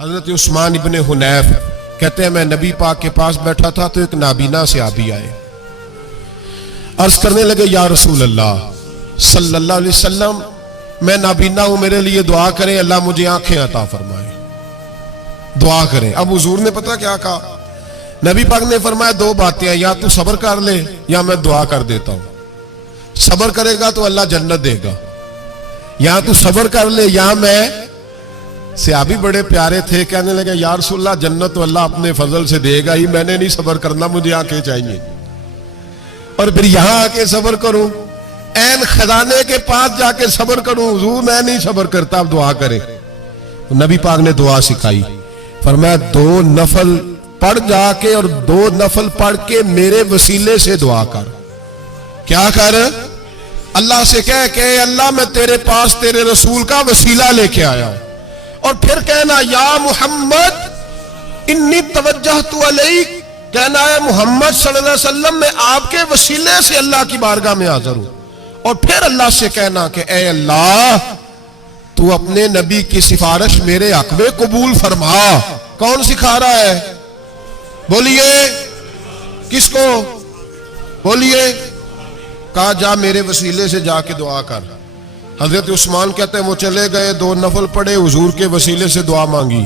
حضرت عثمان ابن حنیف کہتے ہیں میں نبی پاک کے پاس بیٹھا تھا تو ایک نابینا صحابی آئے، عرض کرنے لگے یا رسول اللہ صلی اللہ علیہ وسلم میں نابینا ہوں، میرے لیے دعا کریں اللہ مجھے آنکھیں عطا فرمائے، دعا کریں۔ اب حضور نے پتہ کیا کہا؟ نبی پاک نے فرمایا دو باتیں ہیں، یا تو صبر کر لے یا میں دعا کر دیتا ہوں۔ صبر کرے گا تو اللہ جنت دے گا، یا تو صبر کر لے یا میں۔ صحابی بڑے پیارے تھے، کہنے لگے یا رسول اللہ جنت تو اللہ اپنے فضل سے دے گا ہی، میں نے نہیں صبر کرنا، مجھے آنکھیں چاہیے، اور پھر یہاں آ کے صبر کروں، این خزانے کے پاس جا کے صبر کروں؟ حضور میں نہیں صبر کرتا، اب دعا کرے۔ نبی پاک نے دعا سکھائی، فرمایا دو نفل پڑھ جا کے اور دو نفل پڑھ کے میرے وسیلے سے دعا کر۔ کیا کر؟ اللہ سے کہہ کہ اللہ میں تیرے پاس تیرے رسول کا وسیلہ لے کے آیا ہوں، اور پھر کہنا یا محمد انی توجہت علیک، کہنا ہے محمد صلی اللہ علیہ وسلم میں آپ کے وسیلے سے اللہ کی بارگاہ میں حاضر ہوں، اور پھر اللہ سے کہنا کہ اے اللہ تو اپنے نبی کی سفارش میرے حق میں قبول فرما۔ کون سکھا رہا ہے؟ بولیے کس کو؟ بولیے۔ کہا جا میرے وسیلے سے جا کے دعا کر۔ حضرت عثمان کہتے ہیں وہ چلے گئے، دو نفل پڑھے، حضور کے وسیلے سے دعا مانگی۔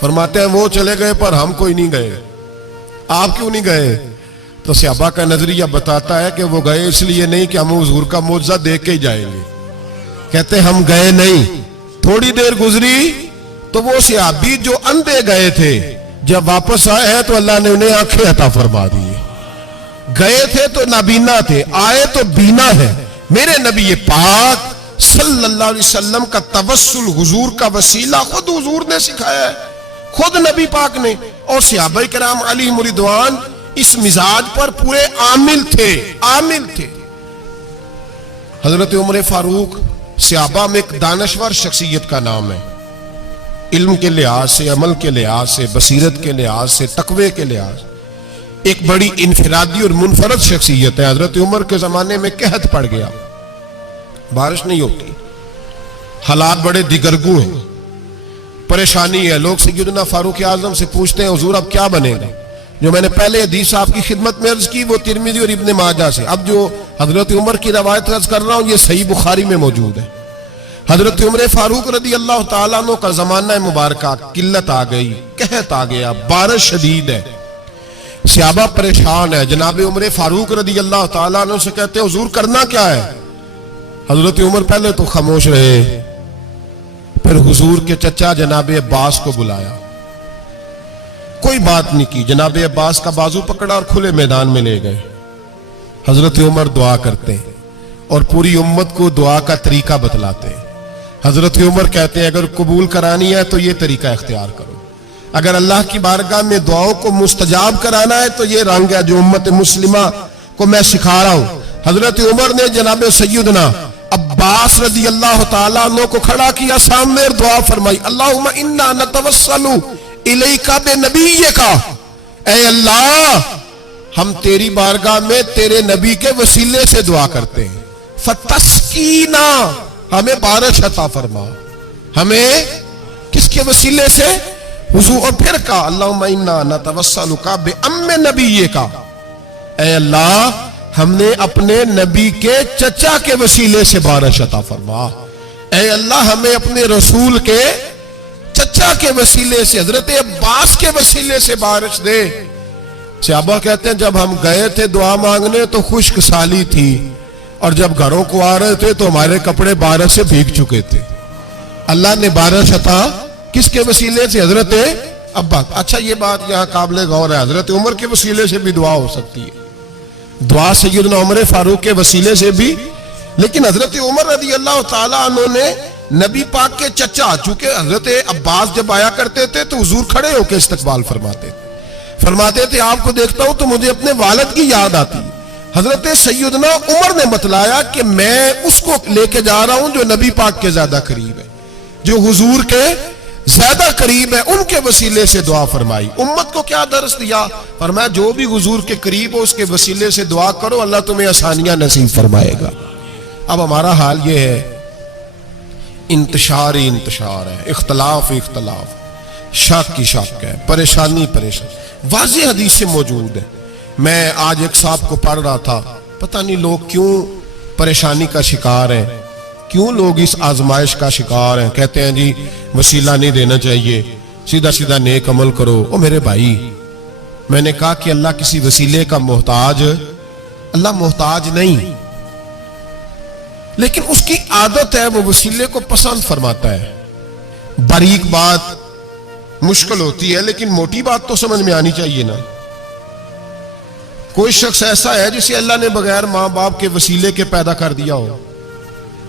فرماتے ہیں وہ چلے گئے پر ہم کوئی نہیں گئے۔ آپ کیوں نہیں گئے؟ تو صحابہ کا نظریہ بتاتا ہے کہ وہ گئے اس لیے نہیں کہ ہم حضور کا معجزہ دیکھ کے ہی جائیں گے، کہتے ہم گئے نہیں۔ تھوڑی دیر گزری تو وہ صحابی جو اندھے گئے تھے جب واپس آئے ہیں تو اللہ نے انہیں آنکھیں عطا فرما دی۔ گئے تھے تو نابینا تھے، آئے تو بینا ہے۔ میرے نبی پاک صلی اللہ علیہ وسلم کا توسل حضور کا وسیلہ خود حضور نے سکھایا ہے، خود نبی پاک نے، اور صحابہ کرام علیہم رضوان اس مزاج پر پورے عامل تھے، عامل تھے۔ حضرت عمر فاروق صحابہ میں ایک دانشور شخصیت کا نام ہے، علم کے لحاظ سے، عمل کے لحاظ سے، بصیرت کے لحاظ سے، تقوی کے لحاظ سے ایک بڑی انفرادی اور منفرد شخصیت ہے۔ حضرت عمر کے زمانے میں قحط پڑ گیا، بارش نہیں ہوتی، حالات بڑے دیگرگوں ہیں، پریشانی ہے۔ لوگ سیدنا فاروق اعظم سے پوچھتے ہیں حضور اب کیا بنے گا؟ جو میں نے پہلے حدیث آپ کی خدمت میں عرض کی وہ ترمذی اور ابن ماجہ سے، اب جو حضرت عمر کی روایت عرض کر رہا ہوں یہ صحیح بخاری میں موجود ہے۔ حضرت عمر فاروق رضی اللہ تعالیٰ عنہ کا زمانہ مبارکہ، قلت آ گئی، قحط آ گیا، بارش شدید ہے، صحابہ پریشان ہے۔ جناب عمر فاروق رضی اللہ تعالیٰ عنہ سے کہتے ہیں حضور کرنا کیا ہے؟ حضرت عمر پہلے تو خاموش رہے، پھر حضور کے چچا جناب عباس کو بلایا، کوئی بات نہیں کی، جناب عباس کا بازو پکڑا اور کھلے میدان میں لے گئے۔ حضرت عمر دعا کرتے اور پوری امت کو دعا کا طریقہ بتلاتے۔ حضرت عمر کہتے ہیں اگر قبول کرانی ہے تو یہ طریقہ اختیار کرو، اگر اللہ کی بارگاہ میں دعاؤں کو مستجاب کرانا ہے تو یہ رنگ ہے جو امت مسلمہ کو میں سکھا رہا ہوں۔ حضرت عمر نے جناب سیدنا عباس رضی اللہ تعالیٰ عنہ کو کھڑا کیا سامنے اور دعا فرمائی، اللہم انا نتوسل الیک بنبیک، اے اللہ ہم تیری بارگاہ میں تیرے نبی کے وسیلے سے دعا کرتے ہیں، فتسقینا ہمیں بارش عطا فرما، ہمیں کس کے وسیلے سے؟ حضور۔ اور پھر کہا اللہم انا نتوسلک بام نبیک، اے اللہ ہم نے اپنے نبی کے چچا کے وسیلے سے بارش عطا فرما، اے اللہ ہمیں اپنے رسول کے چچا کے وسیلے سے، حضرت عباس کے وسیلے سے بارش دے۔ صحابہ کہتے ہیں جب ہم گئے تھے دعا مانگنے تو خشک سالی تھی، اور جب گھروں کو آ رہے تھے تو ہمارے کپڑے بارش سے بھیگ چکے تھے۔ اللہ نے بارش عطا کس کے وسیلے سے؟ حضرت عباس۔ اچھا یہ بات یہاں قابل غور ہے، حضرت عمر کے وسیلے سے بھی دعا ہو سکتی ہے، دعا سیدنا عمر فاروق کے وسیلے سے بھی، لیکن حضرت عمر رضی اللہ تعالیٰ عنہ نے نبی پاک کے چچا، چونکہ حضرت عباس جب آیا کرتے تھے تو حضور کھڑے ہو کے استقبال فرماتے تھے آپ کو دیکھتا ہوں تو مجھے اپنے والد کی یاد آتی ہے۔ حضرت سیدنا عمر نے بتلایا کہ میں اس کو لے کے جا رہا ہوں جو نبی پاک کے زیادہ قریب ہے، جو حضور کے زیادہ قریب ہے، ان کے وسیلے سے دعا فرمائی۔ امت کو کیا درس دیا؟ فرمایا جو بھی حضور کے قریب ہو اس کے وسیلے سے دعا کرو، اللہ تمہیں آسانیاں نصیب فرمائے گا۔ اب ہمارا حال یہ ہے، انتشار ہی انتشار ہے، اختلاف ہی اختلاف، شک کی شک ہے، پریشانی پریشانی، واضح حدیث سے موجود ہے۔ میں آج ایک صاحب کو پڑھ رہا تھا، پتہ نہیں لوگ کیوں پریشانی کا شکار ہیں، کیوں لوگ اس آزمائش کا شکار ہیں، کہتے ہیں جی وسیلہ نہیں دینا چاہیے، سیدھا سیدھا نیک عمل کرو۔ او میرے بھائی، میں نے کہا کہ اللہ کسی وسیلے کا محتاج، اللہ محتاج نہیں، لیکن اس کی عادت ہے وہ وسیلے کو پسند فرماتا ہے۔ باریک بات مشکل ہوتی ہے لیکن موٹی بات تو سمجھ میں آنی چاہیے نا۔ کوئی شخص ایسا ہے جسے اللہ نے بغیر ماں باپ کے وسیلے کے پیدا کر دیا ہو،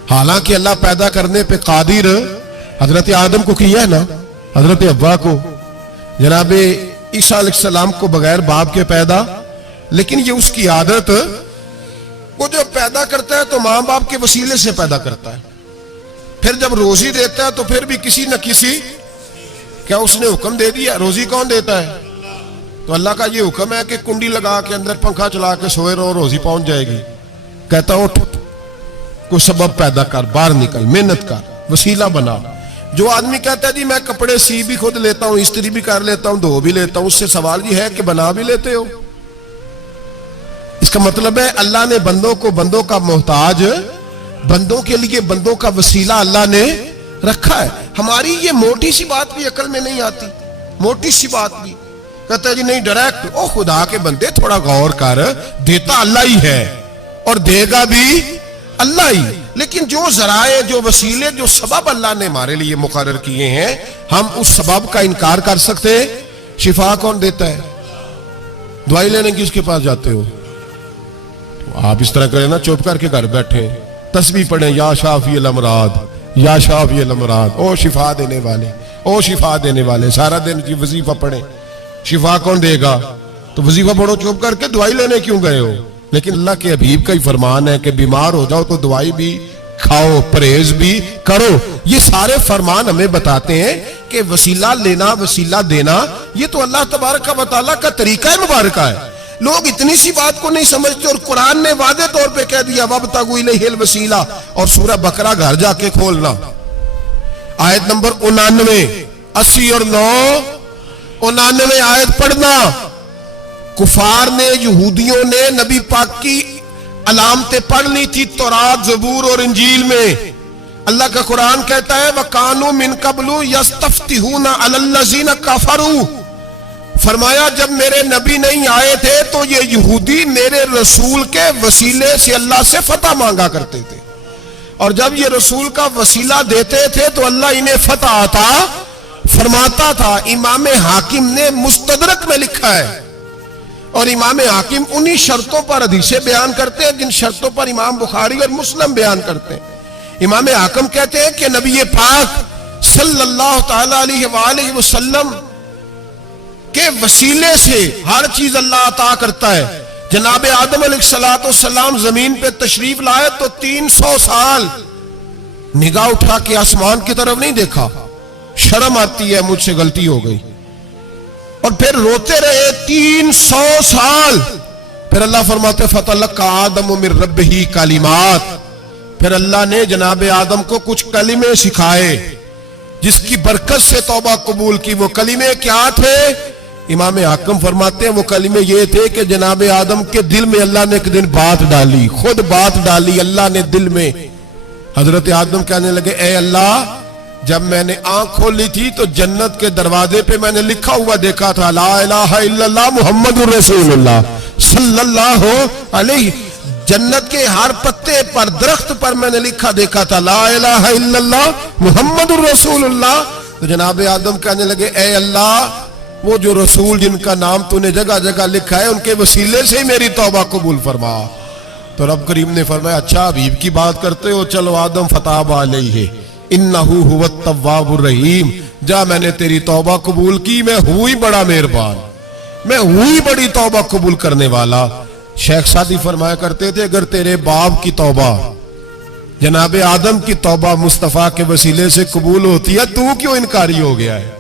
حالانکہ اللہ پیدا کرنے پہ قادر حضرت آدم کو کیا ہے نا، حضرت حوا کو، جناب عیسیٰ علیہ السلام کو بغیر باپ کے پیدا، لیکن یہ اس کی عادت، وہ جو پیدا کرتا ہے تو ماں باپ کے وسیلے سے پیدا کرتا ہے، پھر جب روزی دیتا ہے تو پھر بھی کسی نہ کسی، کیا اس نے حکم دے دیا؟ روزی کون دیتا ہے؟ تو اللہ کا یہ حکم ہے کہ کنڈی لگا کے اندر پنکھا چلا کے سوئے رہو، روزی پہنچ جائے گی۔ کہتا ہوں اٹھ، کوئی سبب پیدا کر، باہر نکل، محنت کر، وسیلہ بنا۔ جو آدمی کہتا ہے جی میں کپڑے سی بھی خود لیتا ہوں، استری بھی کر لیتا ہوں، دھو بھی لیتا ہوں، اس سے سوال یہ ہے کہ بنا بھی لیتے ہو؟ اس کا مطلب ہے اللہ نے بندوں کو بندوں کا محتاج، بندوں کے لیے بندوں کا وسیلہ اللہ نے رکھا ہے۔ ہماری یہ موٹی سی بات بھی عقل میں نہیں آتی، موٹی سی بات بھی کہتا ہے جی نہیں ڈائریکٹ، او خدا کے بندے تھوڑا غور کر، دیتا اللہ ہی ہے اور دے گا بھی اللہ ہی، لیکن جو ذرائع، جو وسیلے، جو سبب اللہ نے ہمارے لیے مقرر کیے ہیں، ہم اس سبب کا انکار کر سکتے؟ شفا کون دیتا ہے؟ دوائی لینے کس کے پاس جاتے ہو؟ آپ اس طرح کریں نا، چپ کر کے گھر بیٹھیں، تسبیح پڑھیں، یا شافی الامراض، یا شافی الامراض، او شفا دینے والے، او شفا دینے والے، سارا دن کی وظیفہ پڑھیں، شفا کون دے گا؟ تو وظیفہ پڑھو چپ کر کے، دوائی لینے کیوں گئے ہو؟ لیکن اللہ کے حبیب کا ہی فرمان ہے کہ بیمار ہو جاؤ تو دوائی بھی کھاؤ، پرہیز بھی کرو۔ یہ سارے فرمان ہمیں بتاتے ہیں کہ وسیلہ لینا، وسیلہ دینا، یہ تو اللہ تبارک و تعالیٰ کا طریقہ مبارکہ ہے۔ لوگ اتنی سی بات کو نہیں سمجھتے، اور قرآن نے واضح طور پہ کہہ دیا وَابْتَغُوا إِلَيْهِ الْوَسِيلَةَ، اور سورہ بقرہ گھر جا کے کھولنا، آیت نمبر 99، 80 اور 9، 99 آیت پڑھنا۔ کفار نے، یہودیوں نے نبی پاک کی علامتیں پڑھ لی تھی تورات، زبور اور انجیل میں۔ اللہ کا قرآن کہتا ہے وَكَانُوا مِن قَبْلُ يَسْتَفْتِحُونَ عَلَى الَّذِينَ كَفَرُوا، فرمایا جب میرے نبی نہیں آئے تھے تو یہ یہودی میرے رسول کے وسیلے سے اللہ سے فتح مانگا کرتے تھے، اور جب یہ رسول کا وسیلہ دیتے تھے تو اللہ انہیں فتح عطا فرماتا تھا۔ امام حاکم نے مستدرک میں لکھا ہے، اور امام حاکم انہی شرطوں پر حدیثیں بیان کرتے ہیں جن شرطوں پر امام بخاری اور مسلم بیان کرتے ہیں۔ امام حاکم کہتے ہیں کہ نبی پاک صلی اللہ تعالی علیہ وآلہ وسلم کے وسیلے سے ہر چیز اللہ عطا کرتا ہے۔ جناب آدم علیہ السلام زمین پہ تشریف لائے تو 300 سال نگاہ اٹھا کے آسمان کی طرف نہیں دیکھا، شرم آتی ہے مجھ سے غلطی ہو گئی، اور پھر روتے رہے 300 سال۔ پھر اللہ فرماتے فَتَلَقَّىٰ آدَمُ مِن رَبِّهِ کَلِمَاتٍ، پھر اللہ نے جناب آدم کو کچھ کلمے سکھائے جس کی برکت سے توبہ قبول کی۔ وہ کلمے کیا تھے؟ امام حاکم فرماتے ہیں وہ کلمے یہ تھے کہ جناب آدم کے دل میں اللہ نے ایک دن بات ڈالی، خود بات ڈالی اللہ نے دل میں۔ حضرت آدم کہنے لگے اے اللہ، جب میں نے آنکھ کھولی تھی تو جنت کے دروازے پہ میں نے لکھا ہوا دیکھا تھا لا الہ الا اللہ محمد الرسول اللہ صلی اللہ علیہ، جنت کے ہر پتے پر، درخت پر میں نے لکھا دیکھا تھا لا الہ الا اللہ محمد الرسول اللہ۔ تو جناب آدم کہنے لگے اے اللہ، وہ جو رسول جن کا نام تو نے جگہ جگہ لکھا ہے ان کے وسیلے سے ہی میری توبہ قبول فرما۔ تو رب کریم نے فرمایا اچھا حبیب کی بات کرتے ہو، چلو آدم فتاب علیہ انہو هو التواب الرحیم، جا میں نے تیری توبہ قبول کی، میں ہوئی بڑا مہربان، میں ہوئی بڑی توبہ قبول کرنے والا۔ شیخ سعدی فرمایا کرتے تھے اگر تیرے باپ کی توبہ، جناب آدم کی توبہ مصطفیٰ کے وسیلے سے قبول ہوتی ہے، تو کیوں انکاری ہو گیا ہے؟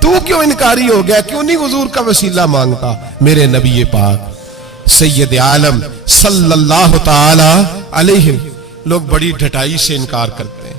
تو کیوں انکاری ہو گیا؟ کیوں نہیں حضور کا وسیلہ مانگتا؟ میرے نبی پاک سید عالم صلی اللہ تعالی علیہ، لوگ بڑی ڈھٹائی سے انکار کرتے ہیں،